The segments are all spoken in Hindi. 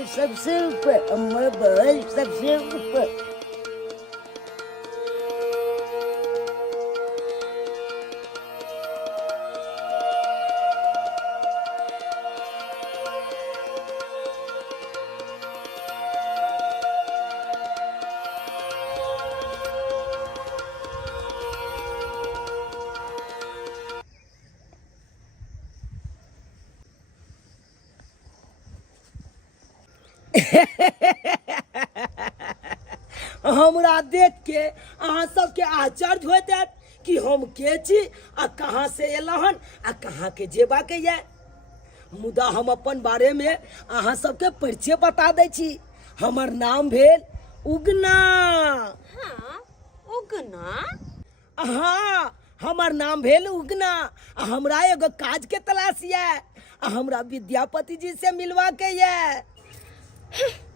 बॉल सबसे ऊपर, अम्मा बॉल सबसे ऊपर। हमरा देख के अहाँ सबके आश्चर्य होते कि हम के छी आ कहाँ से एलहन आ कहाँ के जेबा के ये। मुदा हम अपन बारे में अहाँ सबके परिचय बता दै छी। हमर नाम भेल उगना। हाँ, उगना? हाँ, हमर नाम भेल उगना। हमरा एगो काज के तलाश ये। हमरा विद्यापति जी से मिलवा के ये।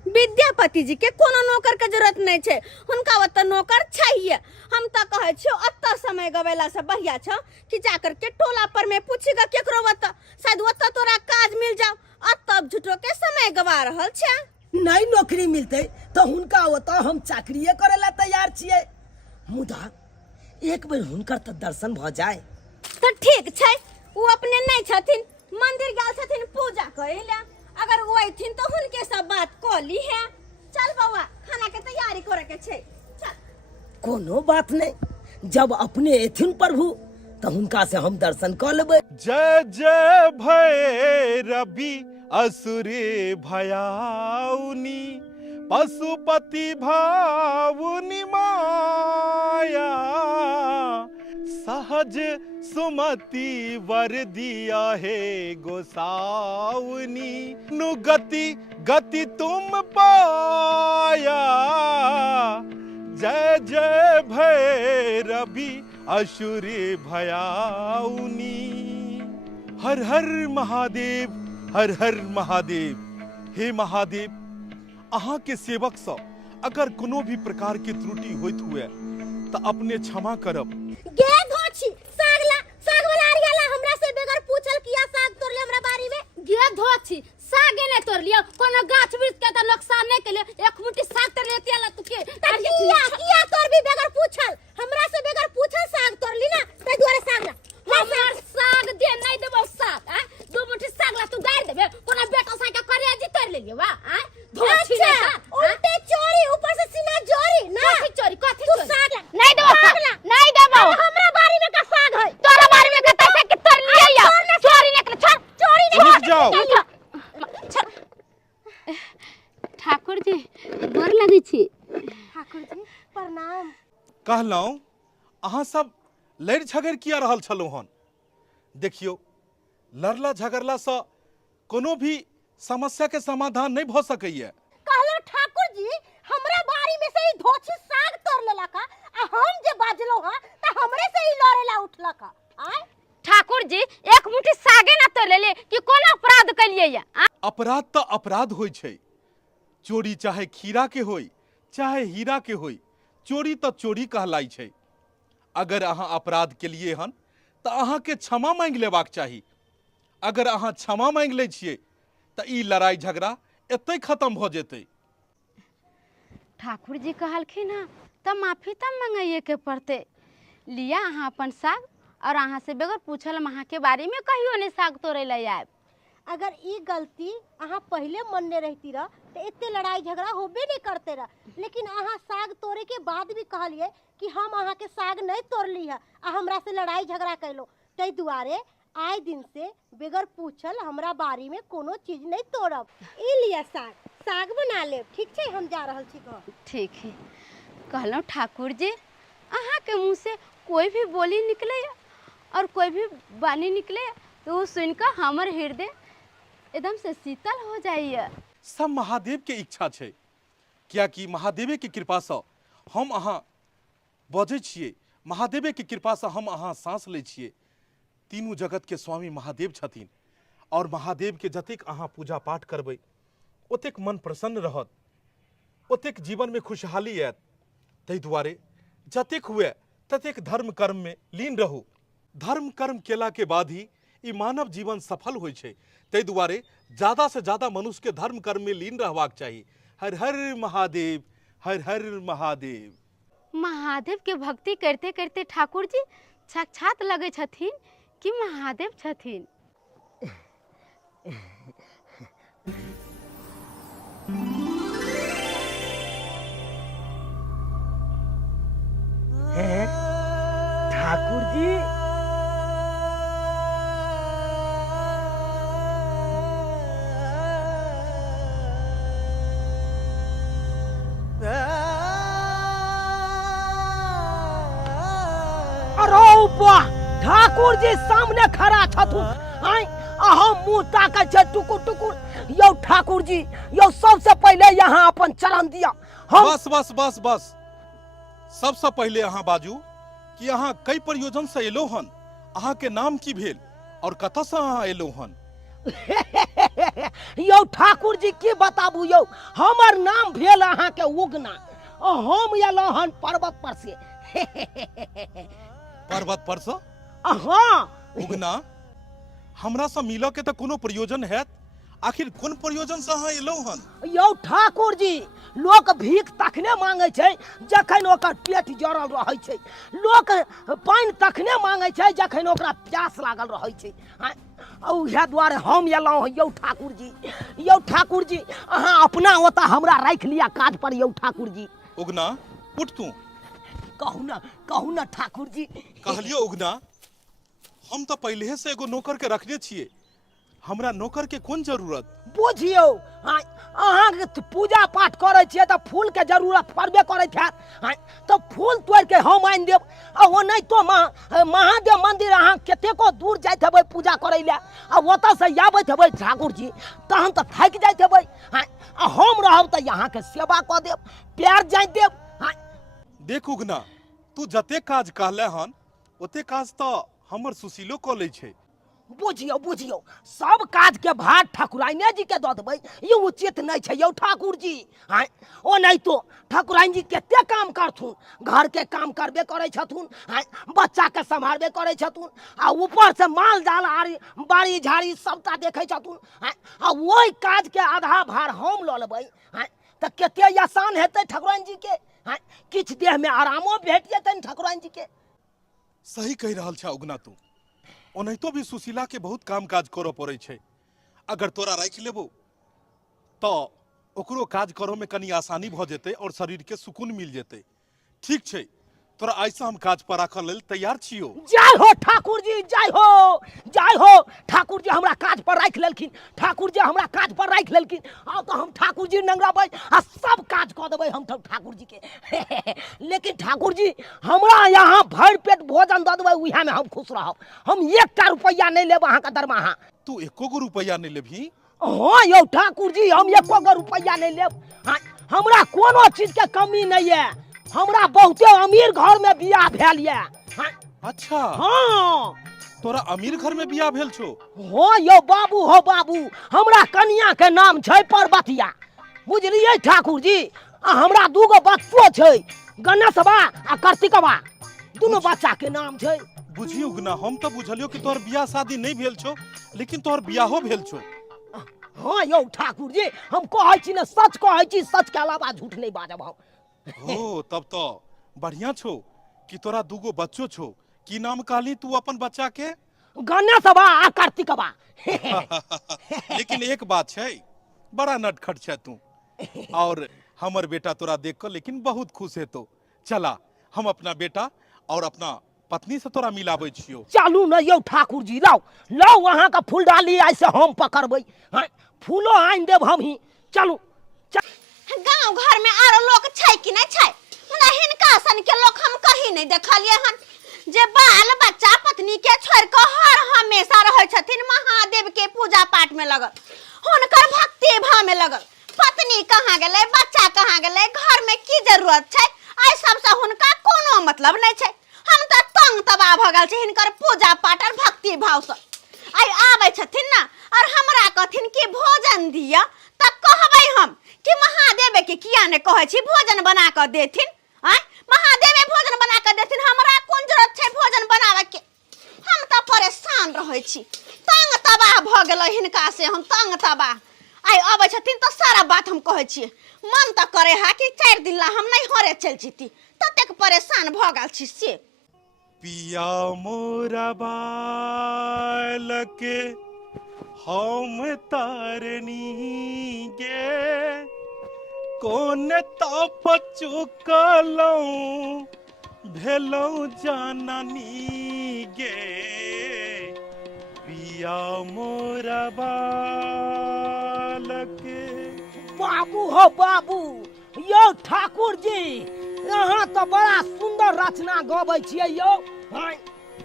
विद्यापति जी के कोनो नौकर के जरूरत नहीं छे, हुनका वत नौकर चाहिए। हम तो कहे छियो अत्ता समय गवेला से बढ़िया छ कि जाकर के टोला पर में पूछेगा केकरो वत, शायद वत तोरा काज मिल जाओ। तब झूठो के समय गवा रहल छे। नहीं नौकरी मिलते तो हुनका वत हम चाकरिए करे ला तैयार छिए। मुदा एक बेर हुनकर तो दर्शन भ जाए तो ठीक छे। वो अपने नहीं छथिन, मंदिर गेल छथिन पूजा करे ला। अगर वो आइथिन तो हुनके सब बात को ली है। चल बउआ, खाना के तैयारी करे के छे। चल। कोनो बात नहीं, जब अपने एथिन प्रभु तो हुनका से हम दर्शन कर लेबै। जय जय भैरवी असुरे भयाउनी, पशुपति भावुनि माया, सहज सुमति वर दिया है गोसाउनी, नुगति गति तुम पाया। जय जय भैरवी असुरे भयाउनी। हर हर महादेव, हर हर महादेव। हे महादेव, अहाँ के सेवक सब अगर कोनो भी प्रकार के त्रुटि होइत हुए तो अपने क्षमा करब। गे धोछी सागला साग वाला आरियाला हमरा से बगैर पूछल किया साग तोड़ ले हमरा बारी में। गे धोछी सागे ने तोड़ लियो, कोनो गाछ वृक्ष के त नुकसान नहीं केले। एक मुट्ठी साग तोड़ लेती ला तू के किया तोड़ भी बगैर पूछल, हमरा से बगैर पूछल साग तोड़ ली ना, ते दुआरे साग ला। हमर साग दे नहीं देबो साग। आ दो मुट्ठी साग ला तू गाड़ देबे, कोनो बेटा सा के करे जी तोड़ लेलियो वा। आ धोछी ना उल्टे चोरी, ऊपर से सीना जोरी ना। कथी तू साग ला नहीं देबो, साग ला नहीं देबो। हमरा बारी में का साग है, तोरा बारी में कते से के तोड़ लिया या चोरी निकल। छोड़ चोरी नहीं। रुक जाओ। ठाकुर जी गोर लगे छी। ठाकुर जी प्रणाम। कहलौं अहाँ सब लड़ झगड़ किया रहल छलौ हन। देखियो, लड़ला झगड़ला से कोनो भी समस्या के समाधान नहीं भ सकैया। कहलो ठाकुर जी हमरा बारी में से ही धोछी साग तोड़ लेला का, आ हम जे बाजलो हां त हमरे से ही लड़ेला उठला का। आय ठाकुर जी एक मुट्ठी सागे ना तोड़ लेले कि कोन अपराध कलिए या। अपराध तो अपराध होय छै। चोरी चाहे खीरा के होय चाहे हीरा के होय, चोरी तो चोरी कहलाई छै। अगर अहाँ अपराध के लिए हन तो अहाँ के क्षमा मांग लेबाक चाही। अगर अहाँ क्षमा मांग ले छिए तो ई लड़ाई झगड़ा एतै खत्म भ जेतै। ठाकुर जी कहलखिन हां त माफी त मंगाइए के पड़ते। लिया अहाँ अपन साग, और अहाँ से बगैर पूछल अहाँ के बारे में कहियो ने साग तोड़े ले आए। अगर ई गलती अहाँ पहले मनने रहती रह तो इतने लड़ाई झगड़ा होबे नहीं करते रह। लेकिन अहाँ साग तोड़े के बाद भी कहलिए कि हम अहाँ के साग नहीं तोड़ली है आ हमरा से लड़ाई झगड़ा कैलो। तै दुआरे आए दिन से बगैर पूछल हमरा बारी में कोनो चीज नहीं तोड़ब। ई लिया साग, साग बना ले। ठीक छै, हम जा रहल छी घर। ठीक है। कहलो ठाकुर जी अहाँ के मुंह से कोई भी बोली निकले और कोई भी वाणी निकले तो वो सुनकर हमर हृदय एकदम से शीतल हो जाइए। सब महादेव के इच्छा छै, क्या कि महादेव के कृपा से हम अहाँ बजे छिए, महादेव के कृपा से हम अहाँ सांस ले छिए। तीनों जगत के स्वामी महादेव छथिन, और महादेव के जतेक अहाँ पूजा पाठ करबै ओतेक मन प्रसन्न रहत, ओतेक जीवन में खुशहाली आयत। तै दुआरे जतेक हुए ततेक धर्म कर्म में लीन रहू। धर्म कर्म केला के बाद ही ई मानव जीवन सफल होइ छै। तै दुआरे ज्यादा से ज्यादा मनुष्य के धर्म कर्म में लीन रहबाक चाही। हर हर महादेव, हर हर महादेव। महादेव के भक्ति करते करते ठाकुर जी साक्षात लगे छथिन कि महादेव छथिन। ठाकुर जी ठाकुर जी सामने खड़ा छथुन। हम मुंह ताकै छै टुकुर टुकुर। यौ ठाकुर जी, यौ सबसे पहले यहाँ अपन चरण दिया। हम बस बस बस बस, सबसे पहले अहाँ बाजू कि अहाँ कई प्रयोजन से एलो हन, अहाँ के नाम की भेल और कतऽ से अहाँ एलो हन? यौ ठाकुर जी की बताबू यौ, हमर नाम भेल अहाँ के उगना। हम एलो हन पर्वत पर से। पर्वत पर से? हाँ। उगना, हमरा से मिलो के तो कोनो प्रयोजन है? आखिर कोन प्रयोजन से अहाँ एलो हन? यौ ठाकुर जी, लोक भीख तखने मांगे छै जखन ओकर पेट जरल रहै छै। लोक पानि तखने मांगे छै जखन ओकरा प्यास लागल रहै छै। उहे दुआरे हम एलहुँ हँ यौ ठाकुर जी। यौ ठाकुर जी, अहाँ अपना ओतऽ हमरा राखि लिअ काज पर यौ ठाकुर जी। उगना, उठ तू। कहू ना ठाकुर जी। कहलियो उगना, हम तो पहले से एगो नौकर के रखने छिए, हमरा नौकर के कोन जरूरत? बुझियो, अहाँ पूजा पाठ करे छिए तो फूल के जरूरत पड़बे करैत हैत। तो फूल तोड़ के हम आनि देब। ओ नहीं तो महादेव मंदिर अहाँ कतेको दूर जाइत हेबै पूजा करे ले, आ ओतऽ से आबैत हेबै ठाकुर जी, तहन तो थाकि जाइत हेबै। हम रहब तो यहाँ के सेवा कऽ देब, प्यार जाइत देब। देख उगना, तू जते काज कहले हन ओते काज तो हमर सुशीलो कऽ लै छै। बुझियो बुझियो, सब काज के भार ठाकुराइने जी के दऽ देबै, ई उचित नहीं छै यौ ठाकुर जी। ओ नहीं तो ठाकुराइन जी कते काम करथुन, घर के काम करबे करे छथुन, बच्चा के संभालबे करे छथुन, आ ऊपर से माल जाल आरी बाड़ी झाड़ी सबटा देखे छथुन। आ वही काज के आधा भार हम लऽ लेबै तो कते आसान हेतै ठाकुराइन जी के। किछ देह में आरामो भेट जेतनि ठाकुराइन जी के। सही कहि रहल छै उगना तू। ओनाहितो भी सुशीला के बहुत काम काज करऽ पड़ै छै। अगर तोरा राखि लेबो तो ओकरो काज करऽ में कनी आसानी भऽ जेतै और शरीर के सुकून मिल जेतै। ठीक छै, तोरा ऐसा हम काज पर राखऽ लेल तैयार छियो। जय हो ठाकुर जी, जय हो, जय हो। ठाकुर जी हमरा काज पर राखि लेलखिन, ठाकुर जी हमरा काज पर राखि लेलखिन। आ तो हम ठाकुर जी नंगराबै आ सब काज कऽ देबै हम ठाकुर जी के। लेकिन ठाकुर जी, हमरा यहाँ भरि पेट भोजन दऽ देबै, उहे में हम खुश रहब। हम 1टा रुपैया नहीं लेब अहाँ का दरमाहा। तू एको गो रुपैया नहीं लेबही? हाँ यौ ठाकुर जी, हम 1 गो रुपैया नहीं लेब। हमरा कोनो चीज के कमी नहीं है। हमरा बहुते अमीर घर में बियाह भेल ये। अच्छा, हाँ। तोरा अमीर घर में बियाह भेल छौ? हाँ यौ बाबू, हो बाबू, हमरा कन्या के नाम छै पर्वतिया, बुझलियै ठाकुर जी। आ हमरा 2 गो बच्चो छै, गणेशवा आ कार्तिकवा, दुनू बच्चा के नाम छै। बुझियो उगना, हम तो बुझलियो कि तोहर बियाह शादी नहीं भेल छौ, लेकिन तोहर बियाहो भेल छौ। हाँ यौ ठाकुर जी, हम कहै छी ने, सच कहै छी, सच के अलावा झूठ नहीं बाजब हम। ओ तब तो बढ़िया छो कि तोरा 2 गो बच्चो छो। की नाम कहली तू अपन बच्चा के? गणेशवा आ कार्तिकवा। लेकिन एक बात छै, बड़ा नटखट छै तू, और हमर बेटा तोरा देख कर लेकिन बहुत खुश है। तो चला, हम अपना बेटा और अपना पत्नी से तोरा मिलाबै छियो। चलू न यौ ठाकुर जी, लाओ लाओ वहाँ का फूल डाली, ऐसे हम पकड़बै। फूलो आनि देब हम ही। चलू। गांव घर में आरो लोग छै कि नहीं छै? ना हिनका सन के लोग हम कहीं नहीं देखलिए हन, जे बाल बच्चा पत्नी के छोड़ के हर हमेशा रहे छथिन महादेव के पूजा पाठ में लगल, हुनकर भक्ति भाव में लगल। पत्नी कहाँ गेलै, बच्चा कहाँ गेलै, घर में की जरूरत छै, आई सबसे हुनका कोनो मतलब नहीं छै। हम तो तंग तबाह भ गेल छी हिनकर पूजा पाठ और भक्ति भाव से। आई आबै छथिन ना और हमरा कहथिन कि भोजन दिया, त कहबै हम कि महादेव के किया ने कहै छी भोजन बना के देथिन। महादेव भोजन बना के देथिन, हमरा कोन जरूरत छै भोजन बनावे के? हम तो परेशान रहे छी। तंग तबाह भ गेल हिनका से, हम तंग तबाह। आई अबै छथिन तो सारा बात हम कहै छी। मन त करे हा कि 4 दिन ला हम नहीं हरे चल जीती, ततेक परेशान भ गेल छी से। पिया मोरा बालके हम तारनी गे, कोन ताप चुकलौं भेलौं जाननी गे। पिया मोरा बालके। बाबू हो बाबू, यौ ठाकुर जी, यहाँ तो बड़ा सुंदर रचना गबै छियै यौ।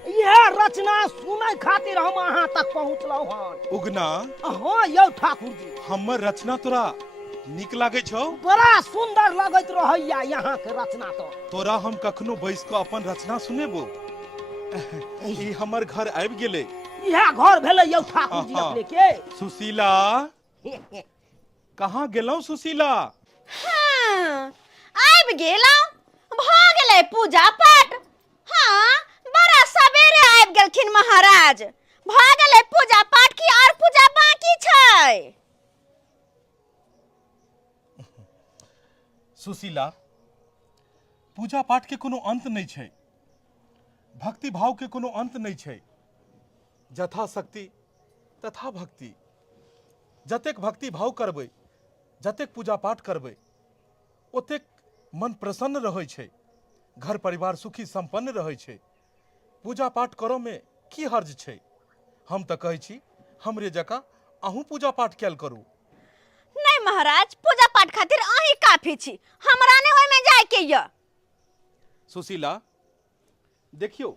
यह रचना सुनै खातिर हम अहाँ तक पहुँचलौ हन। उगना, हाँ यौ ठाकुर जी, हमर रचना तोरा नीक लागे छौ? बड़ा सुंदर लगैत रहैया यहाँ के रचना तो। तोरा हम कखनो बैस के अपन रचना सुनेबो। ई हमर घर आबि गेलै। यह घर भेलै यौ ठाकुर जी अपने के। सुशीला, कहाँ गेलौं सुशीला? हाँ, आबि गेलौं। भ गेलै पूजा पाठ। हाँ, बड़ा सवेरे आबि गेलखिन महाराज। भ गेलै पूजा पाठ की और पूजा बाकी छै? सुशीला, पूजा पाठ के कोनो अंत नहीं छै, भक्ति भाव के कोनो अंत नहीं छै। जथा शक्ति तथा भक्ति। जतेक भक्ति भाव करबै, जतेक पूजा पाठ करबै, ओतेक मन प्रसन्न रहै छै, घर परिवार सुखी संपन्न रहै छै। पूजा पाठ करो में की हर्ज छै? हम त कहै छी हमरे जकाँ अहूँ पूजा पाठ कैल करू। नहीं महाराज, पूजा पाठ खातिर अही काफी छी, हमरा ने होय में जाय के य। सुशीला, देखियो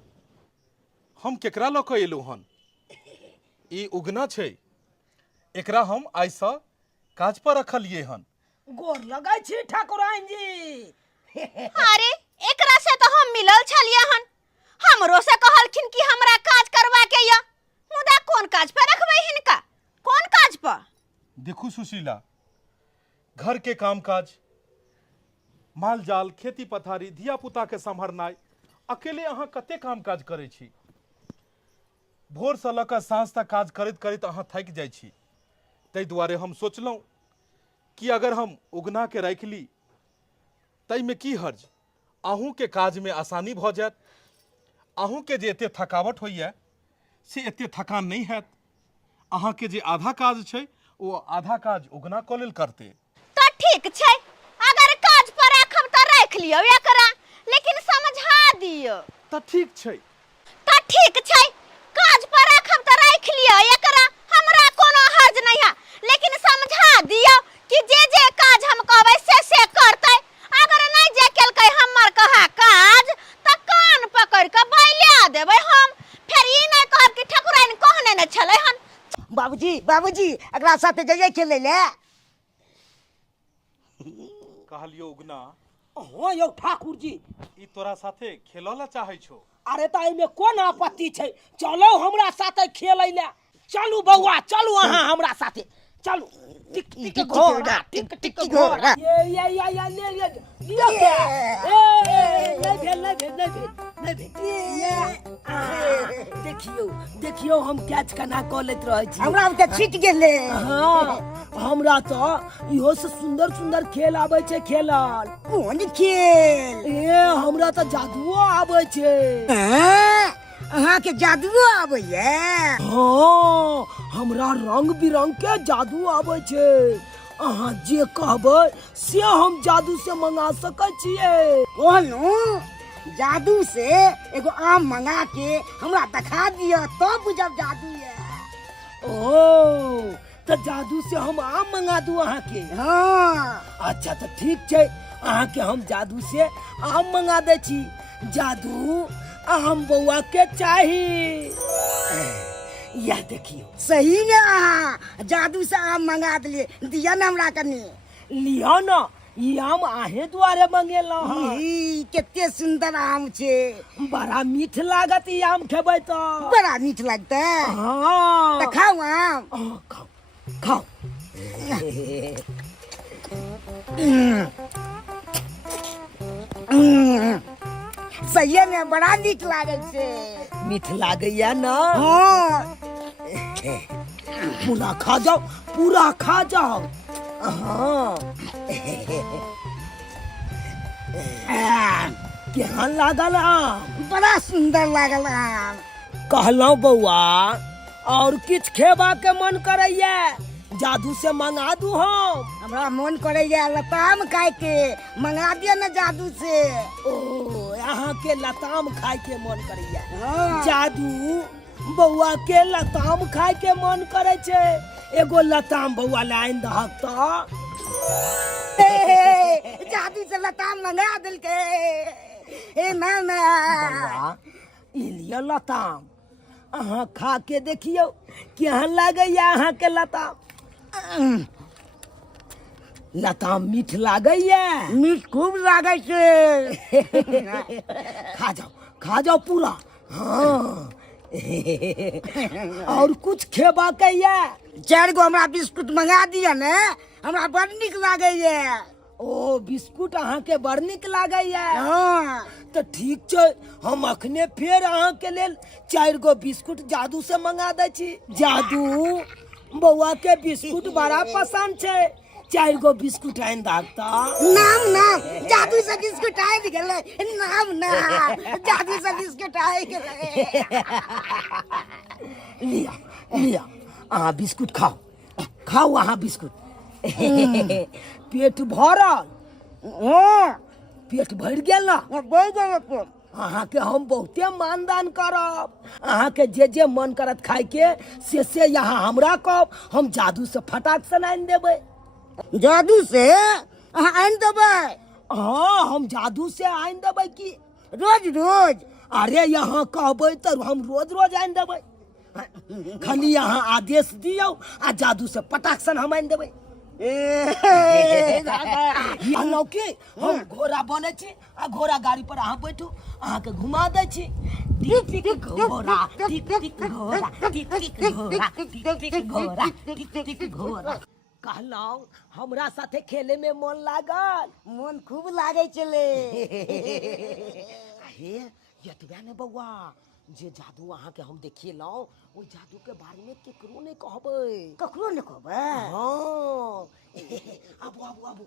हम केकरा ल के एलौ हन। ई उगना छै, एकरा हम आइसा काज पर रखलिए हन। गोर लगै छी ठाकुराइन जी। अरे एकरा से तो हम मिलल छलिए हन। हमरो से कहलखिन कि हमरा काज करवा के य। मुदा कोन काज पर रखबै हिनका? कोन काज पर? देखू सुशीला, घर के काम काज, माल जाल, खेती पथारी, धिया पुता के संभरनाय, अकेले अहाँ कते काम काज करै छी। भोर से लऽ कऽ साँझ तक काज करैत करैत अहाँ थाकि जाइ छी। ताहि दुआरे हम सोचलहुँ कि अगर हम उगना के राखि ली ताहिमे की हर्ज, अहूँ के काज में आसानी भऽ जायत। अहूँ के जे एते थकावट होइए से एते थकान नहीं हैत। अहाँ के जे आधा काज छै वो आधा काज उगना कऽ लेल करते। तो ठीक छै, अगर काज पर राखब त राख लियो एकरा, लेकिन समझा दियो। तऽ ठीक छै। तो ठीक छै, काज पर राखब त राख लियो एकरा, हमरा कोनो हर्ज नहीं है, लेकिन समझा दियो कि जे काज हम कहबै से करतै। अगर नहीं जे केलकै हमर कहा काज त कान पकड़ के बैला देबै हम। फिर ई नहीं कहब कि ठकुराइन कहने न छलै हन। बाबूजी बाबूजी, एकरा साथे जइए खेलै ले। कहलियो उगना, हाँ यौ ठाकुर जी। ई तोरा साथे खेलऽ ला चाहै छौ? अरे त एमे कोन आपत्ति छै? चलो हमरा साथे खेलै ले। चलू बौआ, चलू अहाँ हमरा साथे। चलू। टिक टिक घोड़ा, टिक टिक घोड़ा। ये ले लियो के। नहीं भेल। देखियो देखियो हम कैच कना क लेत रहै छी। हमरा त छीट गेले। हाँ, हमरा तो इहो से सुंदर सुंदर खेल आबै छै खेलल। कोन खेल? हमरा तो जादुओ आबै छै। अहाँ के जादुओ आबैये? हाँ, हमरा रंग बिरंग के जादू आबै छै। अहाँ जे कहबै से हम जादू से मंगा सकै छियै। कोनो जादू से एगो आम मंगा के हमरा दिखा दियो तो बुझब जादू है। ओ, तो जादू से हम आम मंगा दू अहाँ के? हाँ। अच्छा तो ठीक छै, अहाँ के हम जादू से आम मंगा दे छी। जादू आम बौआ के चाही। यह देखियो। सही में अहाँ जादू से आम मंगा दिए, दिया ना हमरा कनी। लिया ना, ई आम आहे दुआरे मंगेलौं हँ। केते सुंदर आम छे। बड़ा मीठ लागत ई आम खेबै तो। बड़ा मीठ लगता है। हाँ। तो खाओ आम। खाओ खाओ। सही में बड़ा नीक लागे छे। मीठ लागैया ना? हाँ पूरा खा जाओ, पूरा खा जाओ। हाँ केहन लागल आम? बड़ा सुंदर लागल आम। कहलौं बौआ और किछ खेबा के मन करैया, जादू से मंगा दू हम। हमरा मन करैया लताम खाए के, मंगा दिया ना जादू से। ओ अहाँ के लताम खाए के मन करैया? हाँ। जादू बौआ के लताम खाए के मन करे छे, एगो लताम बौआ लाइन दहक त। जादू से लताम मंगा दिल के। ए मामा बौआ ई लियो लताम, अहाँ खा के देखियो केहन लागैया अहाँ के लताम। लताम मीठ लागैया? मीठ खूब लागे छे। खा जाओ पूरा। हाँ और कुछ खेबा के या? 4 गो हमरा बिस्कुट मंगा दिया ने, हमरा बड़ निक लागैया। ओ बिस्कुट अहाँ के बड़ निक लागैया? हाँ तो ठीक छै, हम अखने फेर अहाँ के लेल 4 गो बिस्कुट जादू से मंगा दै छी। जादू बौआ के बिस्कुट बड़ा पसंद छै, 4 गो बिस्कुट आइन दागता। नाम नाम जादू से बिस्कुट आइ गेलै। नाम नाम जादू से बिस्कुट आइ गेलै। लिया लिया अहाँ बिस्कुट खाओ, खाओ अहाँ बिस्कुट। पेट भरल? हाँ पेट भर गेल ना? बढ़ गए पेट। अहाँ के हम बहुते मानदान करब। अहाँ के जे मन करत खाए के से यहाँ हमरा कहब, हम जादू से फटाक से आइन देबै। जादू से अहाँ आनि देबै? हाँ हम जादू से आइन देबै की रोज रोज? अरे यहाँ कहबै तो हम रोज रोज आइन देबै। खाली यहाँ आदेश दियौ आ जादू से पटाक सन हम आइन देबै। कहलौं कि हम घोड़ा बने छी आ घोड़ा गाड़ी पर अहाँ बैठू, अहाँ के घुमा दै छी। टिक टिक घोड़ा, टिक टिक घोड़ा, टिक टिक घोड़ा, टिक टिक घोड़ा, टिक टिक घोड़ा। कहलौं हमरा साथे खेले में मन लागल? मन खूब लागे चले। हे यतबे ने बौआ, जे जादू अहाँ के हम देखेलौं ओइ जादू के बारे में केकरो नहीं कहबै। ककरो ने कहबै? हाँ आबू आबू आबू।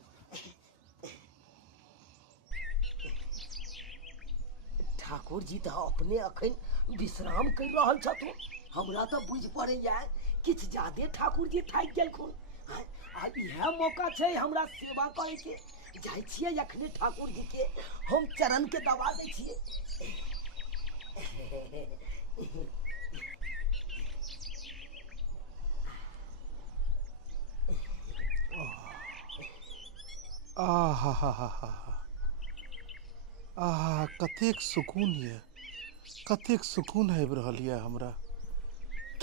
ठाकुर जी तो अपने अखन विश्राम कर रहल छथुन, हमरा तो बुझ पड़ैया किछ ज्यादे ठाकुर जी थाकि गेलखुन। आ इहे मौका छै हमरा सेवा करे के। जाइ छियै अखने ठाकुर जी के हम चरण के दबा दै छियै। आहा कतेक सुकून ये, कतेक सुकून आबि रहल ये हमरा।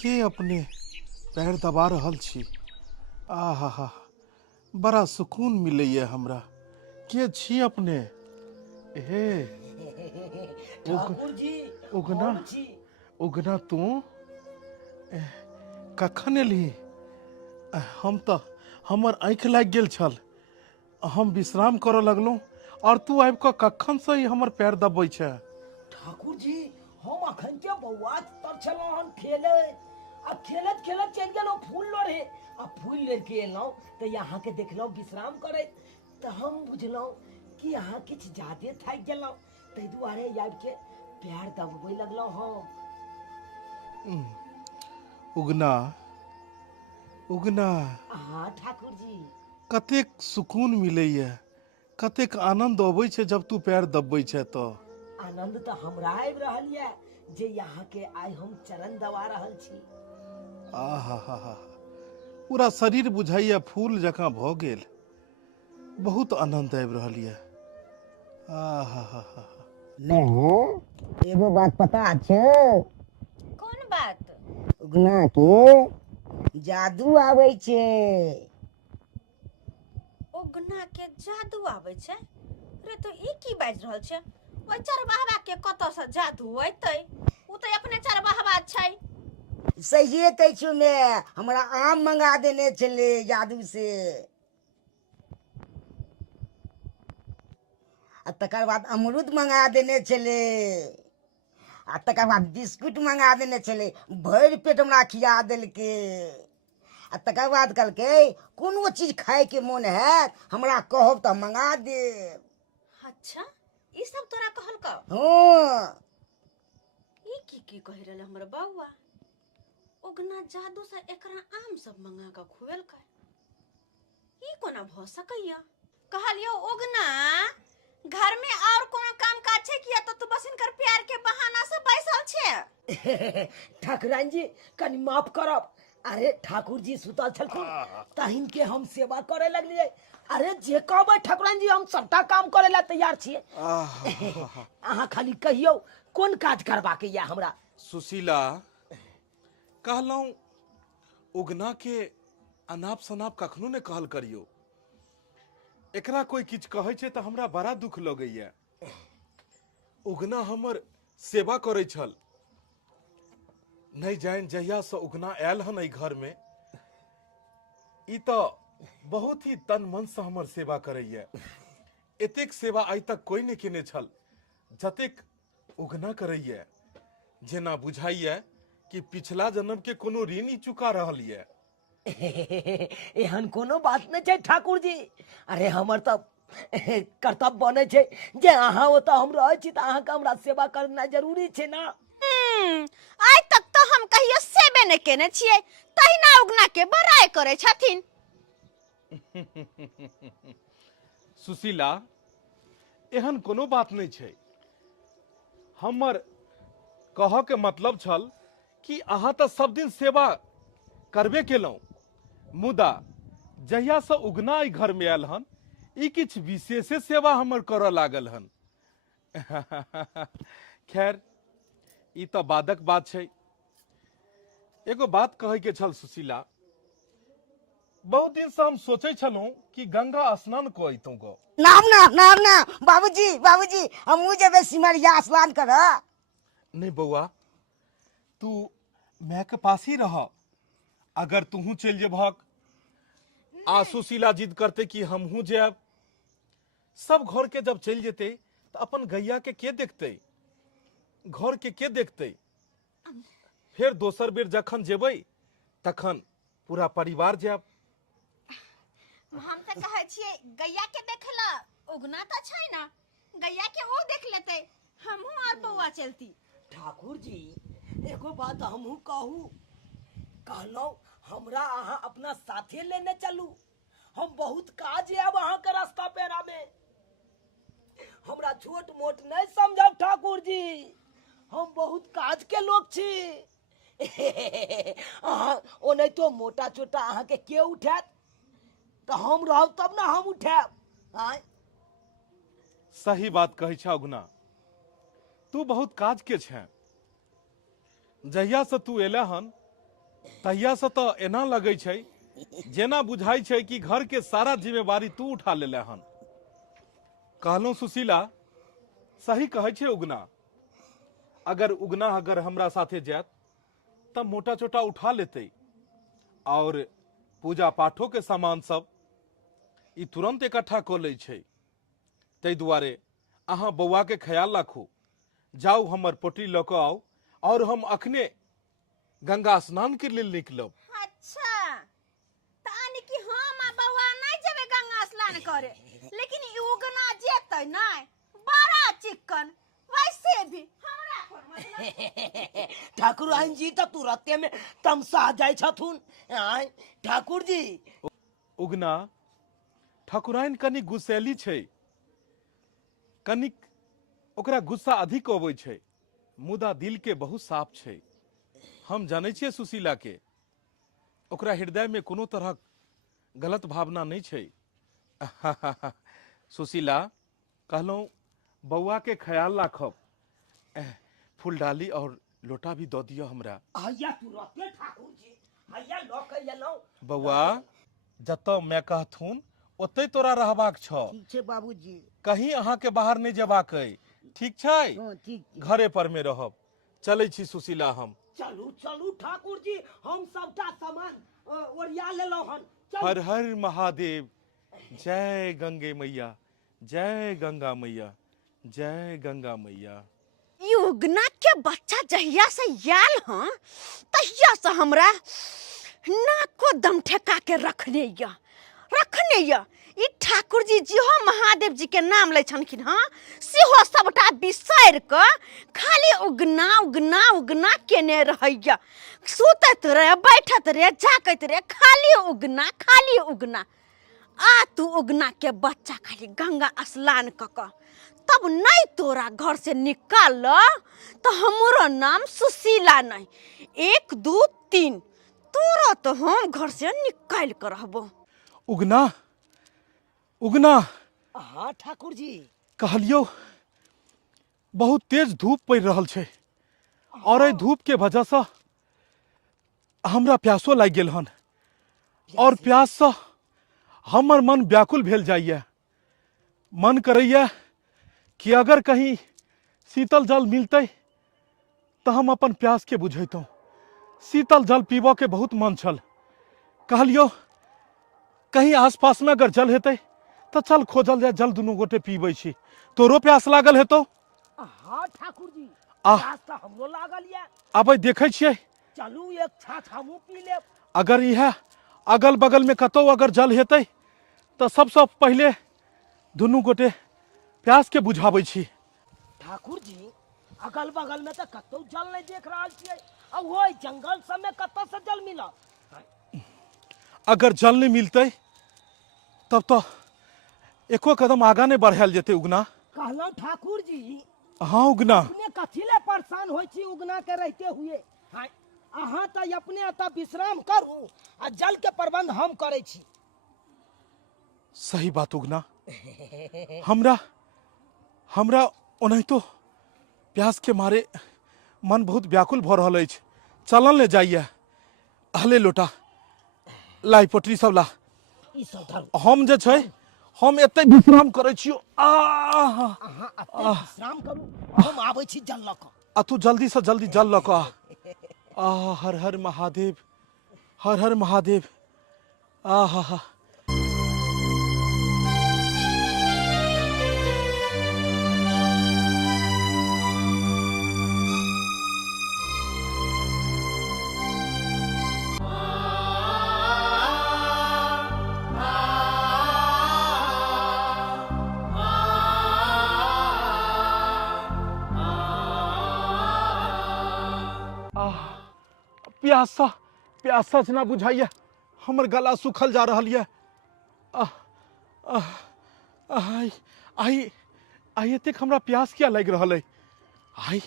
के अपने पैर दबा रहल छी? आहा बड़ा सुकून मिलैया हमरा। के छी अपने? हे ठाकुर जी उगना हम छी। उगना तू कखन एलही? हम तो हमर आँखि लागि गेल छल, हम विश्राम करऽ लगलहुँ और तू आबि कऽ कखन से ही हमर पैर दबै छै? ठाकुर जी हम अखन के बौआ तर छलहुँ हन खेले, आ खेलत खेलत चलि गेलहुँ फूल लोढ़े, आ फूल ले के एलहुँ तो यहाँ के देखलहुँ विश्राम करैत, तो हम बुझलहुँ कि अहाँ किछु ज्यादे थाकि गेलहुँ, ताहि दुआरे आबि के पैर दबबै लगलहुँ हम। उगना उगना हाँ ठाकुर जी। कतेक सुकून मिलैया, कतेक आनंद अबै छै जब तू पैर दबै छै तो। आनंद तो हमरा आबि रहल ये जे यहाँ के आइ हम चरण दबा रहल छी। आहा पूरा शरीर बुझाइया फूल जकाँ भऽ गेल। बहुत आनंद आबि रहल ये। आहा एगो बात पता छै? कौन बात? उगना के जादू आबै छै। उगना के जादू आबै छै? रे तो ई की बाजि रहल छै? ओइ चरवाहा के कतऽ से जादू अइतै? उ तऽ अपने चरवाहा छै। सहिए कहै छौ ने, हमरा आम मंगा देने छले जादू से। आ तकर बाद अमरूद मंगा देने छले। आ तकर बाद बिस्कुट मंगा देने चले, भरि पेट हमरा खिया देलके। आ तकर बाद कहलकै कोनो चीज खाए के मोन हैत हमरा कहब तऽ मंगा देब। अच्छा ई सब तोरा कहल का? हाँ ई की कहि रहले हमर बउआ? उगना जादू से एकरा आम सब मंगा के खुएल का? ई कोना भ सकैया? कहलियो उगना घर में और कोनो काम काज छै किया तो तू बस इनकर प्यार के बहाना से बैसल छे। ठाकुराइन जी कनि माफ करब। अरे ठाकुर जी सुतल छलखुन तहिन के हम सेवा करे लगलिए। अरे जे कहबै ठाकुराइन जी हम सबटा काम करे ला तैयार छिए। अहाँ खाली कहियो कोन काज करबा के या हमरा। सुशीला, कहलौं उगना के अनाप शनाप कखनो ने कहल करियो। एकरा कोई किछ कहै छै तऽ हमरा बड़ा दुख लगैया। उगना हमर सेवा करै छल, नहीं जान जहिया से उगना आयल हन एहि घर में, ई तऽ बहुत ही तन मन से हमर सेवा करैया। एतेक सेवा आइ तक कोई नहीं केने छल जतेक उगना करैया। जेना बुझाइया कि पिछला जन्म के कोनो ऋण ही चुका रहल ये। एहन कोनो बात नहीं छै ठाकुर जी। अरे हमर तऽ कर्तव्य बने छै जे अहाँ ओतऽ हम रहै छी तऽ अहाँके हमरा सेवा करना जरूरी छै ना। आइ तक तो हम कहियो सेबे ने केने छियै, तहिना उगना के बड़ाई करे छथिन। सुशीला, एहन कोनो बात नहीं छै। हमर कह के मतलब छल कि अहाँ तऽ सब दिन सेवा करबे केलौं, मुदा जहिया से उगना ई घर में आयल हन ई किछ विशेषे सेवा हमर करऽ लागल हन। खैर ई तऽ बादक बात छै। एगो बात कहे के छल सुशीला, बहुत दिन से हम सोचे छलूं कि गंगा स्नान को अइतों गो। नाम ना नाम ना बाबूजी बाबूजी हमहू जेबे सिमरिया स्नान कर। नहीं बउआ, तू मैं के पास ही रह। अगर तूहू चल जेबहक आ सुशीला जिद करते कि हमहू जाब, सब घर के जब चल जेते तो अपन गैया के देखते, घर के देखते। फिर दोसर बेर जखन जेबै तखन पूरा परिवार जाब। हम तो कहे छियै गैया के देखला, उगना तो छै ना, गैया के वो देख लेते, हमहू और बउआ चलती। ठाकुर जी एगो बात हमहू कहू, कहलौं हमरा अहाँ अपना साथे लेने चलू। हम बहुत काज आब अहाँ के रास्ता पेरा में। हमरा छोट मोट नहीं समझब ठाकुर जी, हम बहुत काज के लोग छी। अहाँ ओने तो मोटा चोटा अहाँ के उठात तो हम रहब तब ना हम उठाब। आय सही बात कही छा उगना, तू बहुत काज के छे। जहिया से तू एले हन तहिया से तो एना लगे छै जेना बुझाई छै कि घर के सारा जिम्मेवारी तू उठा लेले हन। कहलौं सुशीला, सही कहे छे उगना। अगर हमरा साथे जात तब मोटा चोटा उठा लेते और पूजा पाठों के सामान सब ई तुरंत इकट्ठा क लै छै। तै दुआरे अहाँ बौआ के ख्याल राखू। जाऊ हमर पोटरी ल क आउ और हम अखने गंगा स्नान के लेल निकलब। अच्छा तानी कि हम आ बउआ नहीं जेबे गंगा स्नान करे, लेकिन ई उगना जेतै नहीं, बड़ा चिकन वैसे भी हमरा पर मतलब। ठाकुराइन जी तो तुरते में तमसा जाय छथुन। आय ठाकुर जी उगना, ठाकुराइन कनी गुस्सैली छै, कनिक ओकरा गुस्सा अधिक अबै छै, मुदा दिल के बहुत साफ छै। हम जानै छियै सुशीला के, ओकरा हृदय में कोनो तरह गलत भावना नहीं छै। सुशीला, कहलौं बौआ के ख्याल राखब। फूलडाली और लोटा भी दो दियो हमरा। आया तुरते ठाकुर जी, आया ल के एलौं। बौआ जतौ मैं कहथुन ओतै तोरा रहबाक छ। ठीक छै बाबूजी। कहीं अहाँ के बाहर नहीं जेबाक अइ, ठीक छै? हाँ ठीक। घरे पर में रहब। चलै छी सुशीला हम। चलू चलू ठाकुर जी, हम सबटा सामान ओरिया लेलौं हन। चलू। हर हर महादेव। जय गंगे मैया, जय गंगा मैया, जय गंगा मैया। ई उगना के बच्चा जहिया से याल हं तहिया से हमरा नाको दम ठेका के रखने या ई ठाकुर जी जेहो महादेव जी के नाम लै छनखिन हाँ सेहो सबटा बिसैर क खाली उगना उगना उगना केने रहैया सुतैत रहे बैठत रहे झाकैत रहे खाली उगना आ तू उगना के बच्चा खाली गंगा स्नान क तब नहीं तोरा घर से निकाल तो हमरो नाम सुशीला नहीं 1 2 3 तोरा तो हम घर से निकाल कर रहबो। उगना उगना हाँ ठाकुर जी कहलियो बहुत तेज धूप पड़ रहल छै और एहि धूप के वजह से हमरा प्यासो लागि गेल हन और प्यास से हमर मन व्याकुल भेल जाइए। मन करैया कि अगर कहीं शीतल जल मिलते तो हम अपन प्यास के बुझैतों। शीतल जल पीबो के बहुत मन छल। कहलियो कहीं आसपास में अगर जल हेतै तो चल खोजल जाए, जल दुनू गोटे पीबै छी। तोरो प्यास लागल हेतौ? हाँ ठाकुर जी आ प्यास तो हमरो लागल ये। आबै देखै छियै, चलू एक छाछ हमहूँ पी लेब। अगर यह अगल बगल में कतौ अगर जल हेतै तो सबसे पहले दुनू गोटे प्यास के बुझाबै छी। ठाकुर जी अगल बगल में तो कतौ जल नहीं देख रहा छियै, और वो जंगल सब में कतौ से जल मिला। अगर जल नहीं मिलते तब तो एको कदम आगा नहीं बढ़ायल जेते। उगना कहलौं ठाकुर जी हाँ उगना अपने कथी ले परेशान होई छी उगना के रहते हुए। हाँ अहाँ तो अपने अतः विश्राम करू आ जल के प्रबंध हम करे छी। सही बात उगना, हमरा हमरा ओनाहितो प्यास के मारे मन बहुत व्याकुल भ रहल अछि। चलल ले जाइए, हले लोटा लाई पोटरी सब ला। ई सब धरू हम जे छै हम एते विश्राम करे छियो। अहाँ अतः विश्राम करू, हम आबै छी जल ल क। आ तू जल्दी से जल्दी जल ल क आ। हर हर महादेव, हर हर महादेव। आ हा हा प्यासा प्यासा जना बुझाइए, हमर गला सूखल जा रहल है। आई एतेक हमरा प्यास किया लागि रहल है? आई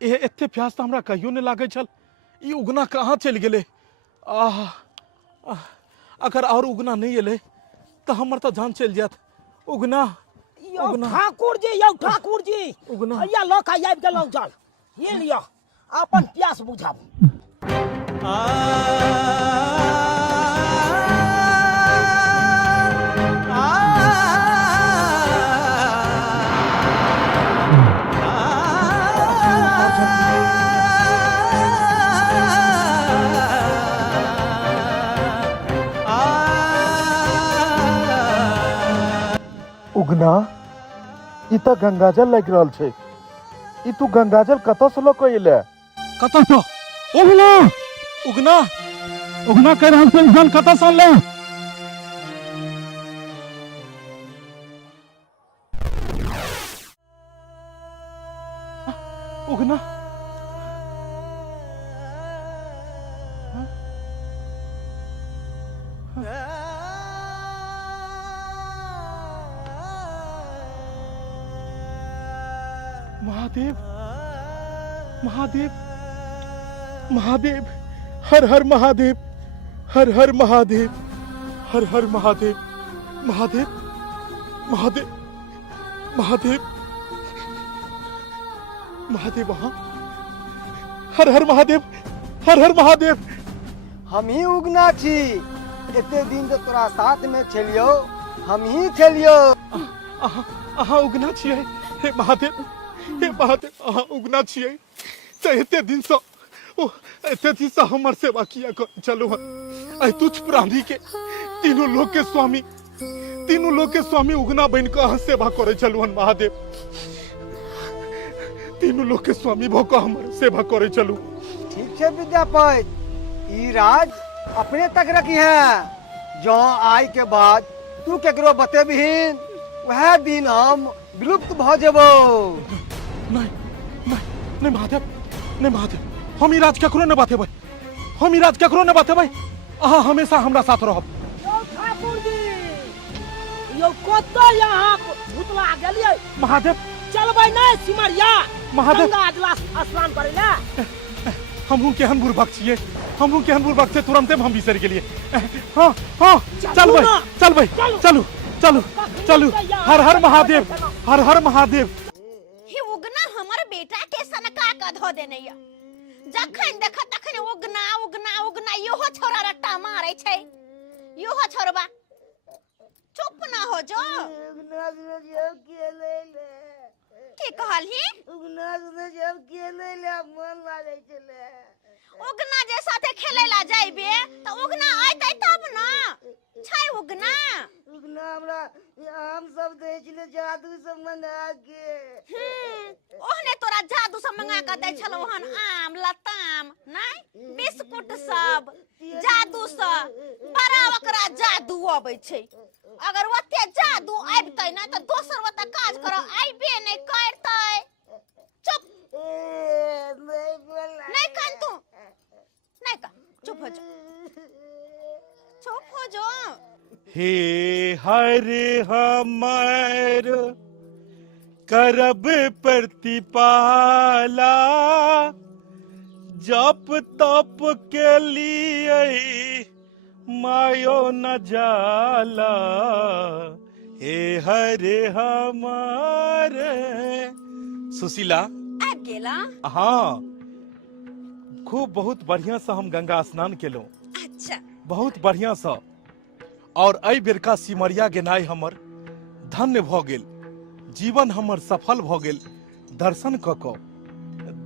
एते प्यास तो हमरा कहियो नहीं लागे छल। ई उगना कहाँ चल गेले? अगर और उगना नहीं एले तो हमर तो जान चल जात। उगना उगना ठाकुर जी यौ ठाकुर जी उगना या ल क आबि गेलौं जल। ये लिया अपन प्यास बुझाबू। उगना ई तो गंगाजल लग रहल छै। ई तू गंगाजल कतौ से लक एले? कतौ से? उगना उगना उगना कह रहल छै जल कतौ से ले? उगना महादेव महादेव महादेव, हर हर महादेव, हर हर महादेव, हर हर महादेव, महादेव महादेव महादेव महादेव वहाँ, हर हर महादेव, हर हर महादेव। हम ही उगना छी। एते दिन तो तोरा साथ में छलियो, हम ही छलियो। अहाँ उगना छियै? हे महादेव, हे महादेव, अहाँ उगना छियै तो एते दिन से हमर सेवा किया कर चलो हन। तुच्छ प्राणी के तीनों लोक के स्वामी उगना बन के अहाँ सेवा करे चलू हन। महादेव तीनों लोग के स्वामी भो को हमारे सेवा करे चलू। ठीक है विद्यापति, ई राज अपने तक रखी है। जो आई के बाद तू केकरो बते बिहीन, वह दिन हम विलुप्त भ जेबो। नहीं नहीं नहीं महादेव, नहीं महादेव, हम ई राज केकरो ने बाते भाई, हम ई राज केकरो ने बाते भाई। अहाँ हमेशा हमरा साथ रहब। यो ठाकुर जी, यो कतो यहाँ भूतला गेलिए महादेव, चलबै नहीं सिमरिया महादेव। गंगा अजला स्नान करे ना। हमहू केहन बुर्बक छिए, हमहू केहन बुर्बक से तुरंते हम बिसर गेलिए। हाँ हाँ, चल भाई, चल भाई, चलू चलू चलू। हर हर महादेव, हर हर महादेव। ही उगना हमर बेटा के सनका का धो देने या। जखन देख तखन उगना उगना उगना योहो छोरा रट्टा मारै छै। योहो छोरबा चुप ना हो जो। उगना सुनो जब खेले ले, की कहलही? उगना सुनो जब खेले ले मन लागे छले। उगना जे साथे खेलै ला जाइबे त उगना आइतै तब ना। छै उगना? उगना हमरा आम सब दे छले, जादू सब मंगा के। ओहने तोरा जादू सब मंगा के दै छलौ हन, आम लताम नहीं, बिस्कुट सब, जादू सब। बड़ा ओकरा जादू अबै छै। अगर ओते जादू आबितै ना त दोसर ओते काज कर आइबे नहीं करतै। चुप नहीं बोला, नहीं कान तू, नहीं कान, चुप हो जा, चुप हो जा। हे हरे हमर करब प्रतिपाला, जप तप के लिए मायो न जाला। हे हरे हमर। सुशीला, आबि गेला? हाँ, खूब बहुत बढ़िया से हम गंगा स्नान केलहुँ, अच्छा, बहुत बढ़िया से। और एहि बेरका सिमरिया गेनाइ हमर धन्य भ गेल, जीवन हमर सफल भ गेल। दर्शन क क,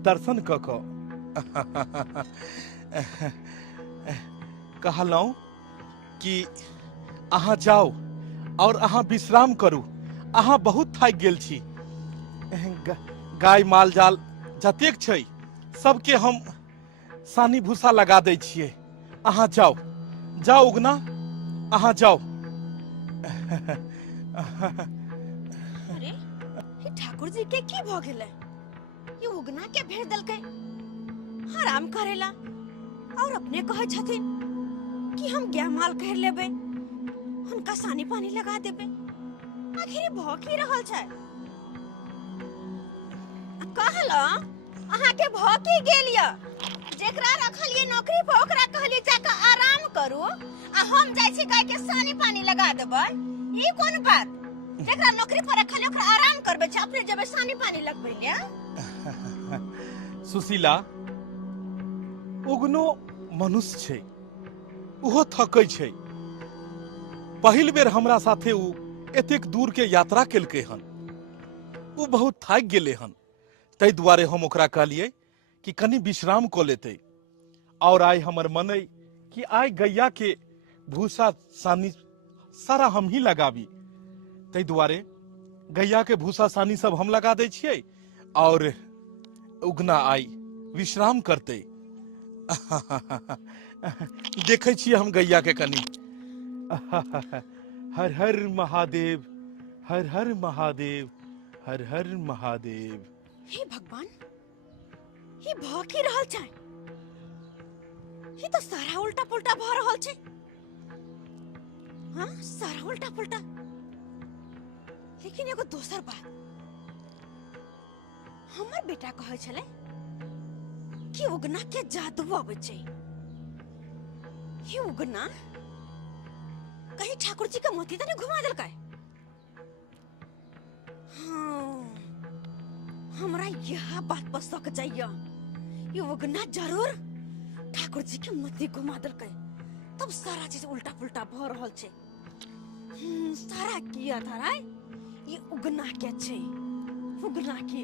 दर्शन क क। कहलहुँ कि अहाँ जाउ और अहाँ विश्राम करू। अहाँ बहुत थाकि गेल छी। गाय माल जाल जतेक छै सबके हम सानी भूसा लगा दै छियै। अहाँ जाउ, जाउ उगना, अहाँ जाउ। अरे ये ठाकुर जी के की भ गेलै? ये उगना के भेज देलकै आराम करेला और अपने कहै छथिन कि हम गाय माल कर लेबै, हुनका सानी पानी लगा देबै। आखिर भ की रहल छै? कहला अहाँ के भ की गेल य? जेकरा रखलिए नौकरी पर ओकरा कहलिए जाके आराम करू, आ हम जाय छी गाय के सानी पानी लगा देबै। ई कोन बात? जेकरा नौकरी पर रखलिए ओकरा आराम करबै छै, अपने जेबै सानी पानी लगबै ले। सुशीला, उगनो मनुष्य छै, उहो थकै छै। पहिल बेर हमरा साथे उ एतेक दूर के यात्रा केलकै हन, उ बहुत थाकि गेलै हन। ताहि दुआरे हम ओकरा कहलिए कि कनि विश्राम क लेतै। और आइ हमर मन अइ कि आइ गैया के भूसा सानी सारा हम ही लगाबी। ताहि दुआरे गैया के भूसा सानी सब हम लगा दै छियै और उगना आइ विश्राम करतै। देखै छियै हम गैया के कनि। हर हर महादेव, हर हर महादेव, हर हर महादेव। हे भगवान, ये भ की रहल छै? ये तो सारा उल्टा पुल्टा भ रहल छै। हाँ, सारा उल्टा पुल्टा। लेकिन एगो दोसर बात, हमर बेटा कहै छले कि उगना के जादू अबै छै। ये उगना कहीं ठाकुर जी का मोती तो नहीं घुमा देलकै? हाँ, हमरा यह बात पर शक जाइया, ये उगना जरूर ठाकुर जी के मोती घुमा देलकै, तब सारा चीज उल्टा पुल्टा भ रहल छै। सारा किया था रे ये उगना के छै, उगना के।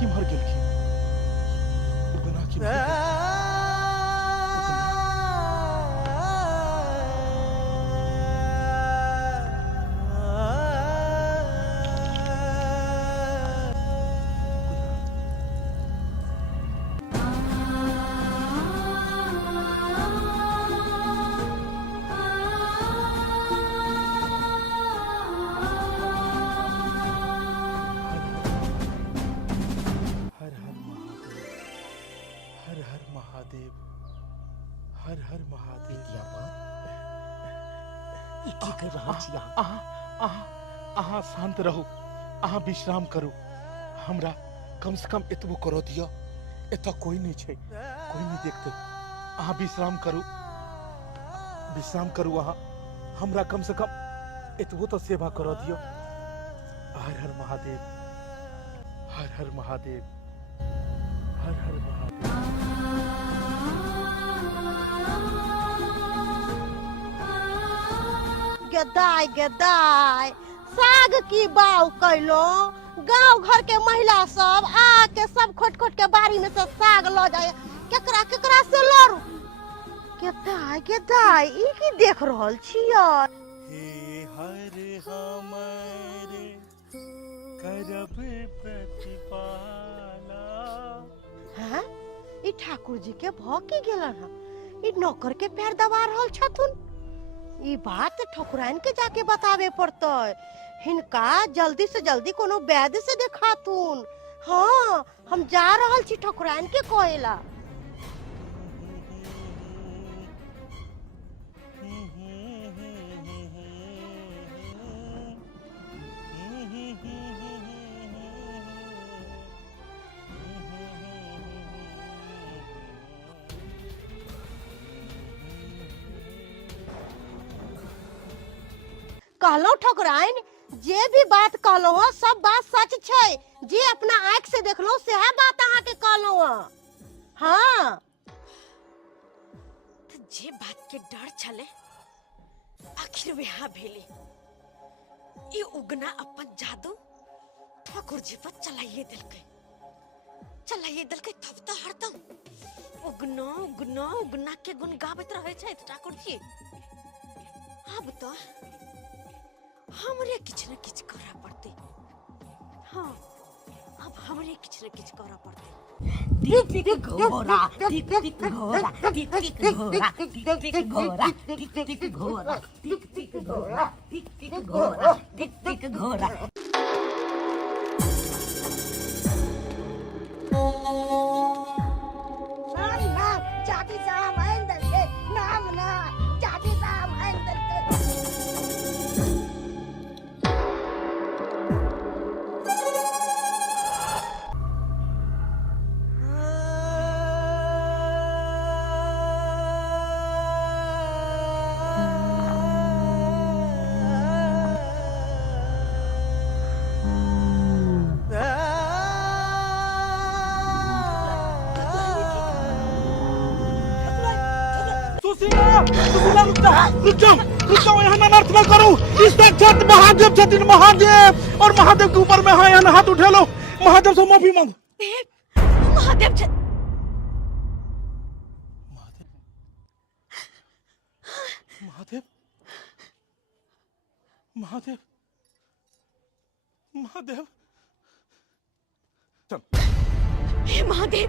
की मर गेलखिन, उगना की मर गेलखिन। हर हर महादेव। अहाँ शांत रहू, अहाँ विश्राम करू, हमरा कम से कम एतबो करो दियो। एतऽ कोई नहीं छै, कोई नहीं देखते। अहाँ विश्राम करू, अहाँ हमरा कम से कम एतबो तो सेवा करो दियो। हर हर महादेव, हर हर महादेव, हर हर महादेव। गदाय गदाय साग की बाव कैलो, गांव घर के महिला सब आके सब खोट खोट के बारी में से साग लो जाए, केकरा केकरा से लड़ू। गदाय गदाय ई की देख रहल छियै? हे हर हमारे करब प्रतिपाला। हैं ई ठाकुर जी के भ के गेलन ह, ई नौकर के पैर दबा रहल छथुन। ई बात ठकुराइन के जाके बतावे पड़ते, हिनका जल्दी से जल्दी कोनो वैद्य से देखातुन। हाँ हम जा रहल छी ठकुराइन के कहेला। कहलो ठकुराइन, जे भी बात कहलो हो सब बात सच छै। जे अपना आँख से देखलो सेह बात अहाँ के कहलो हो। हाँ तो जे बात के डर छले आखिर वह भेले। ये उगना अपन जादू ठाकुर जी पर चलाइए दिलके तब तो हरदम उगना उगना उगना के गुण गाबैत रहे छै ठाकुर जी। अब तो हमरे किछ न किछ करा पड़ते। हाँ अब हमरे किछ न किछ करा पड़ते। टिक टिक घोड़ा, टिक टिक घोड़ा, टिक टिक घोड़ा, टिक टिक घोड़ा, टिक टिक घोड़ा, टिक टिक घोड़ा, टिक टिक घोड़ा, टिक टिक घोड़ा। नाम ना जाति साहब अंदर के नाम ना जाति साहब अंदर के। रुक जाओ, यहाँ अनर्थ न करो। इस साक्षात महादेव छथिन, महादेव, और महादेव के ऊपर में है हाथ उठे लो, महादेव से माफी मांग। महादेव महादेव महादेव महादेव चल। हे महादेव,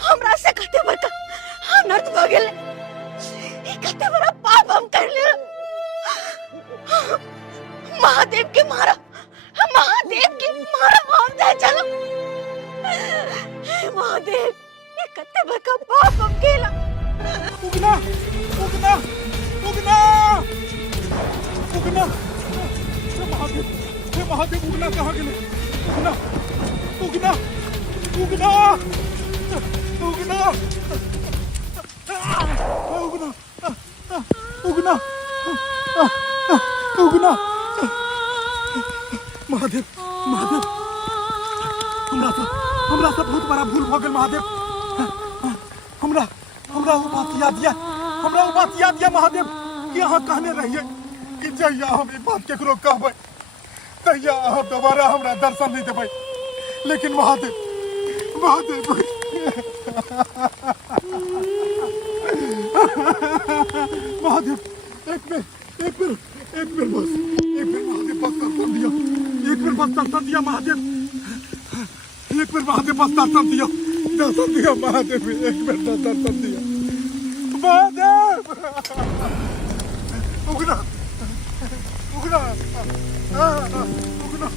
हमरा से कते बड़का अनर्थ भ गेल। ई कते बड़ा पाप हम कर ले। महादेव के मारा, महादेव के मारा, हम जाए चलो। हे महादेव, ये कते बड़का पाप हम केला। उगना उगना उगना उगना, हे महादेव उगना कहाँ गेले? उगना उगना उगना उगना उगना उगना उगना। महादेव महादेव, हमरा से बहुत बड़ा भूल भ गेल महादेव। हमरा वो बात याद दिया महादेव कि अहाँ कहने रहिए कि जहिया हम ई बात केकरो कहबै तहिया अहाँ दोबारा हमरा दर्शन नहीं देबै। लेकिन महादेव महादेव महादेव एक मिनट बस महादेव बस दर्शन दिया एक मिनट बस दर्शन दिया महादेव एक मिनट महादेव बस दर्शन दिया महादेव एक मिनट बस दर्शन दिया महादेव उगना उगना उगना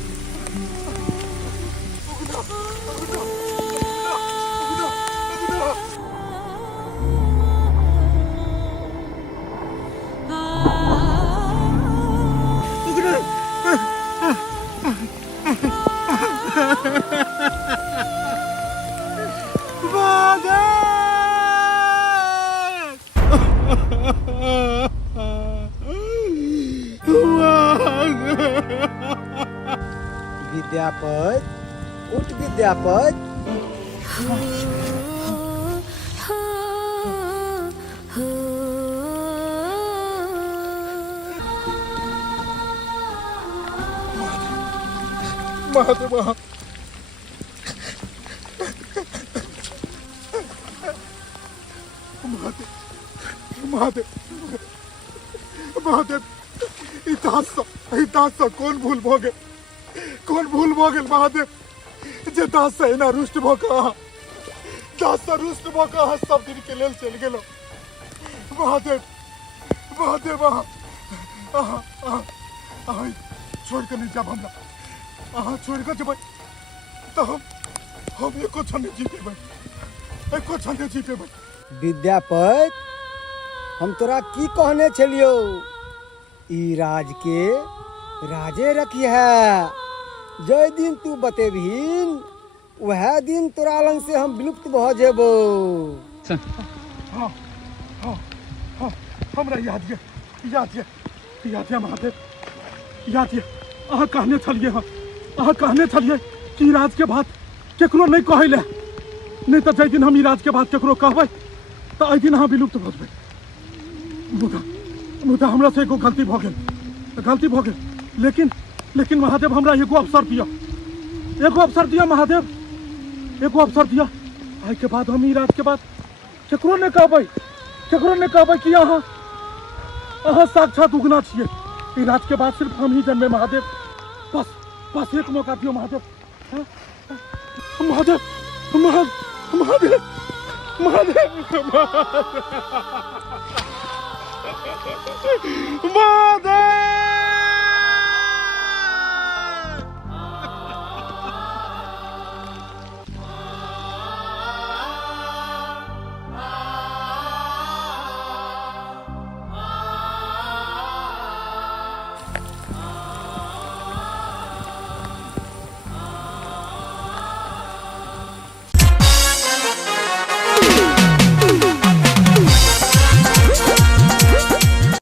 विद्यापति उठ विद्यापति महादेव महादेव महादेव इतिहास कौन भूल भोगे महादेव जे दास से ना रुष्ट भोका दास से रुष्ट भोका सब दिन के लेल चल गेलो महादेव महादेव छोड़ कर नहीं जाब हमरा छोड़ कर जब तो हम एको क्षण जीते विद्यापति हम तोरा की कहने छलियो ई राज के राजे रखी है जय दिन तू बतेबहीन वह दिन तोरा लंग से हम विलुप्त भ जेबो हमरा याद ये महादेव याद ये अहाँ कहने छलिए कि राज के बात केकरो नहीं कहले नहीं तो जय दिन हम ई राज के बात केकरो कहबै तो आई दिन अहाँ विलुप्त भ जेबै मुदा हमरा से एगो गलती भ गेल लेकिन महादेव हमरा एगो अवसर दिया महादेव एगो अवसर दिया आई के बाद हम ई राज के बाद केकरो नहीं कहबै कि अहाँ साक्षात उगना छियै ई राज के बाद सिर्फ हम ही जन्मे महादेव बस एक मौका दियो महादेव महादेव महादेव महादेव महादेव